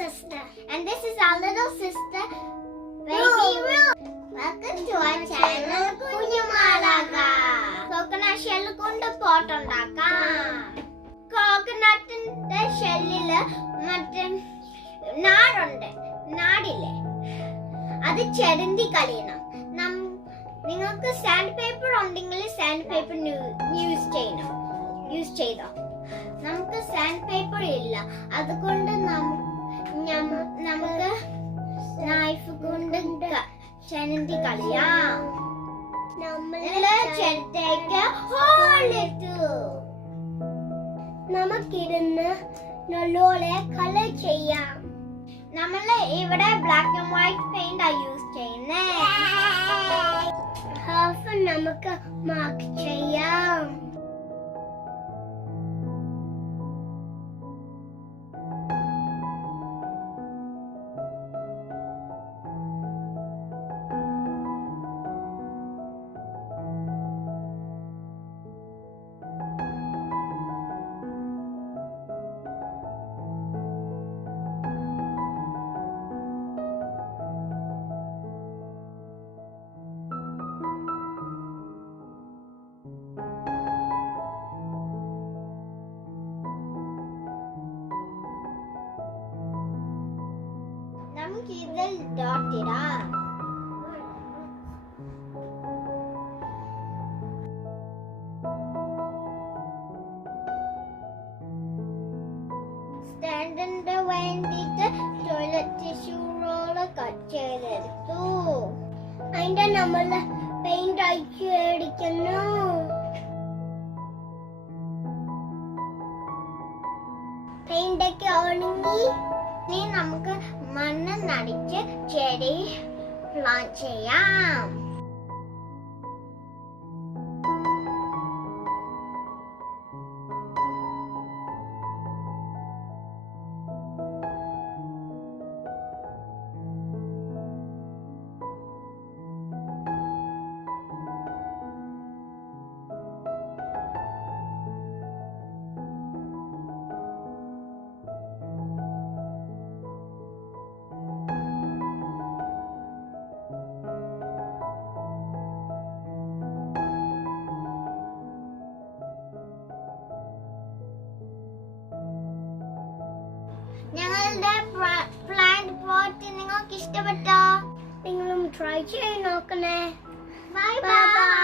sister. And this is our little sister, Baby Ruth. Welcome to our channel, Kunjumalakha. Coconut shell kondu pot undakam. Coconut inde shellil matte naadille. Adu cherundi kaliyanam. നിങ്ങൾക്ക് sand paper ഉണ്ടെങ്കിൽ sand paper use ചെയ്തോ. നമുക്ക് sand paper ഇല്ല, അതുകൊണ്ട് നമുക്ക് knife കൊണ്ട് ചെരണ്ടി കളിയാം. നമ്മള് ചെരട്ടയ്ക്ക് ഹോളിട്ടു നമുക്കിരുന്ന് നല്ലോലെ colour ചെയ്യാം. നമ്മള് ഇവിടെ ബ്ലാക്ക് ആൻഡ് വൈറ്റ് പെയിന്റ് ആ യൂസ് ചെയ്യുന്നേ. ഹാഫ് നമുക്ക് മാർക്ക് ചെയ്യാം. നമുക്ക് ഇതിൽ ഡോട്ട് ഇടാം. സ്റ്റാൻഡിന്റെ വേണ്ടിയിട്ട് ടോയ്ലറ്റ് ടിഷ്യൂ റോള് കട്ട് ചെയ്തെടുത്തു. അതിന്റെ നമ്മള് പെയിന്റ് അയച്ചു മേടിക്കുന്നു. പെയിന്റ് ഒക്കെ ഉണങ്ങി. ഇനി നമുക്ക് മണ്ണ് നടിച്ച് ചെടി പ്ലാന്റ് ചെയ്യാം. ഞങ്ങളുടെ പ്ലാന്റ് പോട്ട് നിങ്ങൾക്ക് ഇഷ്ടപ്പെട്ടോ? നിങ്ങളും ട്രൈ ചെയ്ത് നോക്കണേ. Bye bye.